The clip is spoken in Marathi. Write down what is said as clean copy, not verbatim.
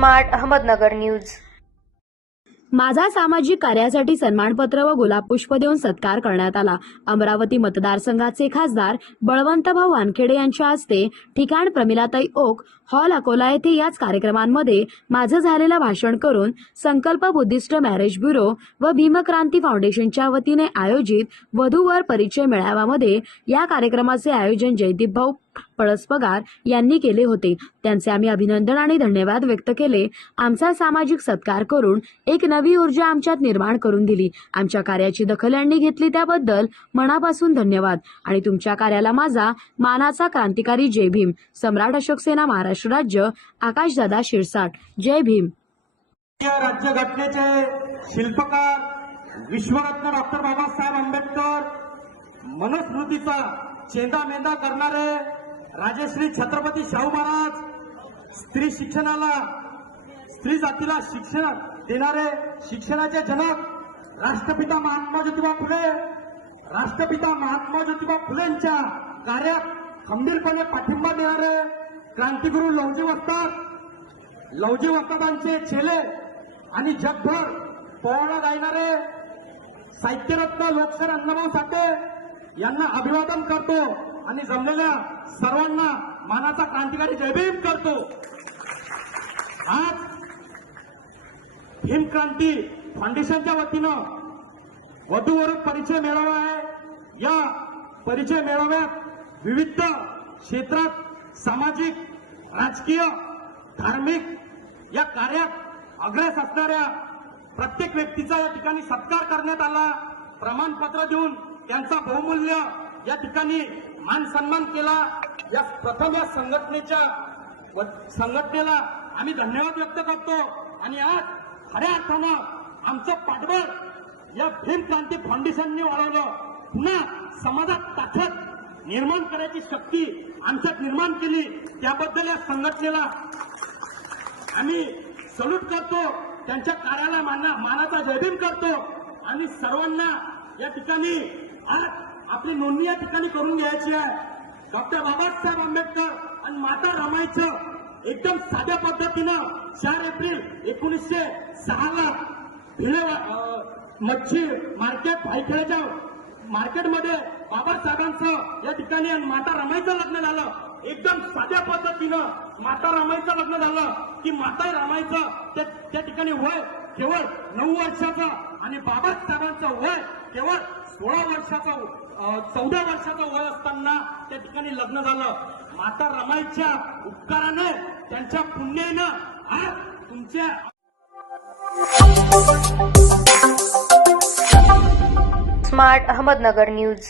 Smart Ahmednagar news. माझा सामाजिक कार्यासाठी सन्मानपत्र व गुलाब पुष्प देऊन सत्कार करण्यात आला। अमरावती मतदारसंघाचे खासदार बळवंतभाऊ वानखेडे यांच्या हस्ते ठिकाण प्रमिलाताई ओक हॉल अकोला येथे याच कार्यक्रमांमध्ये माझं झालेलं भाषण करून संकल्प बुद्धिस्ट मॅरेज ब्युरो व भीमक्रांती फाउंडेशनच्या वतीने आयोजित वधूवर परिचय मेळाव्यामध्ये या कार्यक्रमाचे आयोजन जयदीप भाऊ पळसपगार यांनी केले होते। त्यांचे आम्ही अभिनंदन आणि धन्यवाद व्यक्त केले। आमचा सामाजिक सत्कार करून एक नवी ऊर्जा आमच्यात निर्माण करून दिली। आमच्या कार्याची दखल यांनी घेतली त्याबद्दल मनापासून धन्यवाद आणि तुमच्या कार्याला माझा मानाचा क्रांतिकारी जय भीम। सम्राट अशोक सेना महाराष्ट्र राज्य आकाशदादा शिरसाट। जय भीम। राज्यघटनेचे शिल्पकार विश्वरत्न डॉक्टर बाबासाहेब आंबेडकर मनुस्मृतीचा चेंदामेंदा करणारे राजश्री छत्रपती शाहू महाराज स्त्री शिक्षणाला स्त्री जातीला शिक्षण देणारे शिक्षणाचे जनक राष्ट्रपिता महात्मा ज्योतिबा फुलेंच्या कार्यात खंबीरपणे पाठिंबा देणारे क्रांतिगुरु लवजी वस्तादांचे चेले आणि जगभर पोवाडा गायणारे साहित्यरत्न लोकशाहीर अण्णाभाऊ साठे यांना अभिवादन करतो आणि जमलेल्या सर्वांना मानाचा क्रांतिकारी जय भीम करतो। आज भीमक्रांती फाउंडेशनच्या वतीनं वधूवर परिचय मेळावा आहे। या परिचय मेळाव्यात विविध क्षेत्रात सामाजिक, राजकीय, धार्मिक या कार्यात अग्रेस असणाऱ्या प्रत्येक व्यक्तीचा या ठिकाणी सत्कार करण्यात आला। प्रमाणपत्र देऊन त्यांचा बहुमूल्य या ठिकाणी मान सन्मान केला। या प्रथम या संघटनेला आम्ही धन्यवाद व्यक्त करतो आणि आज खऱ्या अर्थानं आमचं पाठबळ या भीमक्रांती फाउंडेशनने वाढवलं। पुन्हा समाजात ताकद निर्माण करायची शक्ती आमच्यात निर्माण केली, त्याबद्दल या संघटनेला आम्ही सल्यूट करतो। त्यांच्या कार्याला मानाचा जय भीम करतो आणि सर्वांना या ठिकाणी आज आपली नोंदणी या ठिकाणी करून घ्यायची आहे। डॉक्टर बाबासाहेब आंबेडकर आणि माता रमाईचं एकदम साध्या पद्धतीनं 4 एप्रिल 1906 ला भिले मच्छी मार्केट भाईखेड्याच्या मार्केटमध्ये बाबासाहेबांचं या ठिकाणी आणि माता रमाईचं लग्न झालं। एकदम साध्या पद्धतीनं माता रमाईचं लग्न झालं की माता रमाईचं त्या ठिकाणी वय केवळ 9 वर्षाचं आणि बाबासाहेबांचं वय केवळ 16 वर्षाचं 14 वर्षाचं वय असताना त्या ठिकाणी लग्न झालं। माता रमाईच्या उपकाराने त्यांच्या पुण्यानं आज तुमच्या स्मार्ट अहमदनगर न्यूज।